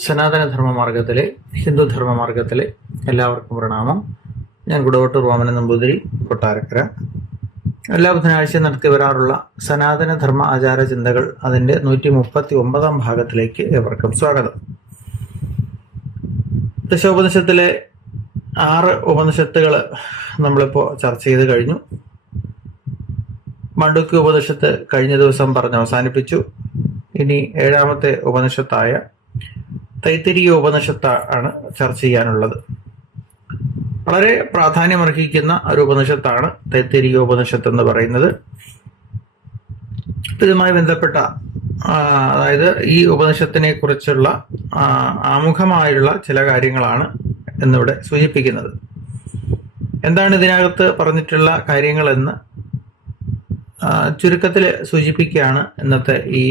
സനാതന മാർഗത്തിലെ ഹിന്ദുധർമ്മ മാർഗത്തിലെ എല്ലാവർക്കും പ്രണാമം. ഞാൻ കുടവട്ടൂർ വാമന നമ്പൂതിരി കൊട്ടാരക്കര. എല്ലാ ബുധനാഴ്ചയും നടത്തി വരാറുള്ള സനാതനധർമ്മ ആചാര ചിന്തകൾ അതിന്റെ നൂറ്റി മുപ്പത്തി ഒമ്പതാം ഭാഗത്തിലേക്ക് ഏവർക്കും സ്വാഗതം. ദശോപനിഷത്തിലെ ആറ് ഉപനിഷത്തുകൾ നമ്മളിപ്പോൾ ചർച്ച ചെയ്ത് കഴിഞ്ഞു. മണ്ഡുക്യ ഉപനിഷത്ത് കഴിഞ്ഞ ദിവസം പറഞ്ഞ് അവസാനിപ്പിച്ചു. ഇനി ഏഴാമത്തെ ഉപനിഷത്തായ തൈത്തിരിയ ഉപനിഷത്ത ആണ് ചർച്ച ചെയ്യാനുള്ളത്. വളരെ പ്രാധാന്യമർഹിക്കുന്ന ഒരു ഉപനിഷത്താണ് തൈത്തിരിയ ഉപനിഷത്ത് എന്ന് പറയുന്നത്. ഇതുമായി ബന്ധപ്പെട്ട അതായത് ഈ ഉപനിഷത്തിനെ കുറിച്ചുള്ള ആമുഖമായുള്ള ചില കാര്യങ്ങളാണ് എന്നിവിടെ സൂചിപ്പിക്കുന്നത്. എന്താണ് ഇതിനകത്ത് പറഞ്ഞിട്ടുള്ള കാര്യങ്ങളെന്ന് ചുരുക്കത്തിൽ സൂചിപ്പിക്കുകയാണ് ഇന്നത്തെ ഈ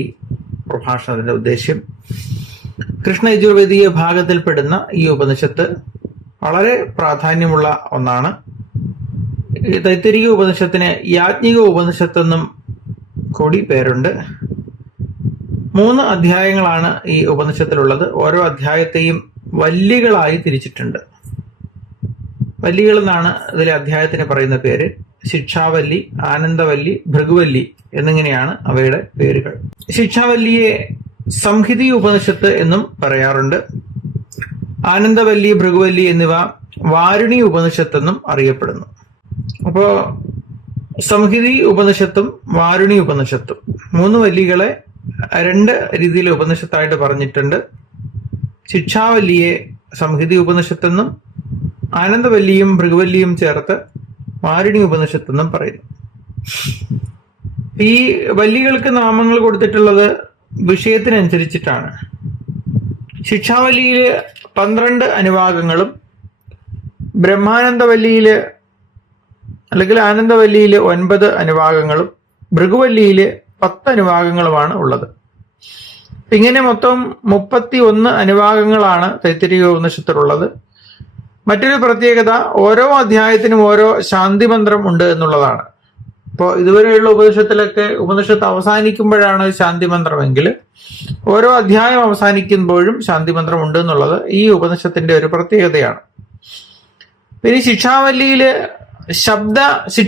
പ്രഭാഷണത്തിന്റെ ഉദ്ദേശ്യം. കൃഷ്ണ യജുർവേദീയ ഭാഗത്തിൽപ്പെടുന്ന ഈ ഉപനിഷത്ത് വളരെ പ്രാധാന്യമുള്ള ഒന്നാണ്. തൈത്തരിക ഉപനിഷത്തിന് യാജ്ഞിക ഉപനിഷത്തെന്നും കൂടി പേരുണ്ട്. മൂന്ന് അധ്യായങ്ങളാണ് ഈ ഉപനിഷത്തിലുള്ളത്. ഓരോ അധ്യായത്തെയും വല്ലികളായി തിരിച്ചിട്ടുണ്ട്. വല്ലികൾ എന്നാണ് ഇതിലെ അധ്യായത്തിന് പറയുന്ന പേര്. ശിക്ഷാവല്ലി ആനന്ദവല്ലി ഭൃഗുവല്ലി എന്നിങ്ങനെയാണ് അവയുടെ പേരുകൾ. ശിക്ഷാവല്ലിയെ സംഹിതി ഉപനിഷത്ത് എന്നും പറയാറുണ്ട്. ആനന്ദവല്ലി ഭൃഗുവല്ലി എന്നിവ വാരുണി ഉപനിഷത്ത് എന്നും അറിയപ്പെടുന്നു. അപ്പോ സംഹിതി ഉപനിഷത്തും വാരുണി ഉപനിഷത്തും മൂന്ന് വല്ലികളെ രണ്ട് രീതിയിൽ ഉപനിഷത്തായിട്ട് പറഞ്ഞിട്ടുണ്ട്. ശിക്ഷാവല്ലിയെ സംഹിതി ഉപനിഷത്തെന്നും ആനന്ദവല്ലിയും ഭൃഗുവല്ലിയും ചേർത്ത് വാരുണി ഉപനിഷത്തെന്നും പറയുന്നു. ഈ വല്ലികൾക്ക് നാമങ്ങൾ കൊടുത്തിട്ടുള്ളത് വിഷയത്തിനനുസരിച്ചിട്ടാണ്. ശിക്ഷാവല്ലിയിൽ പന്ത്രണ്ട് അനുവാദങ്ങളും ബ്രഹ്മാനന്ദവല്ലിയിൽ അല്ലെങ്കിൽ ആനന്ദവല്ലിയിൽ ഒൻപത് അനുവാദങ്ങളും ഭൃഗുവല്ലിയിൽ പത്ത് അനുവാദങ്ങളുമാണ് ഉള്ളത്. ഇങ്ങനെ മൊത്തം മുപ്പത്തി ഒന്ന് അനുവാദങ്ങളാണ് തൈത്തിരിക ഉപനിഷത്തിലുള്ളത്. മറ്റൊരു പ്രത്യേകത ഓരോ അധ്യായത്തിനും ഓരോ ശാന്തി മന്ത്രം ഉണ്ട് എന്നുള്ളതാണ്. ഇപ്പോൾ ഇതുവരെയുള്ള ഉപനിഷത്തിലൊക്കെ ഉപനിഷത്ത് അവസാനിക്കുമ്പോഴാണ് ശാന്തി മന്ത്രമെങ്കിൽ ഓരോ അധ്യായം അവസാനിക്കുമ്പോഴും ശാന്തി മന്ത്രം ഉണ്ട് എന്നുള്ളത് ഈ ഉപനിഷത്തിന്റെ ഒരു പ്രത്യേകതയാണ്. പിന്നെ ശിക്ഷാവല്ലിയിൽ ശബ്ദ ശിക്ഷ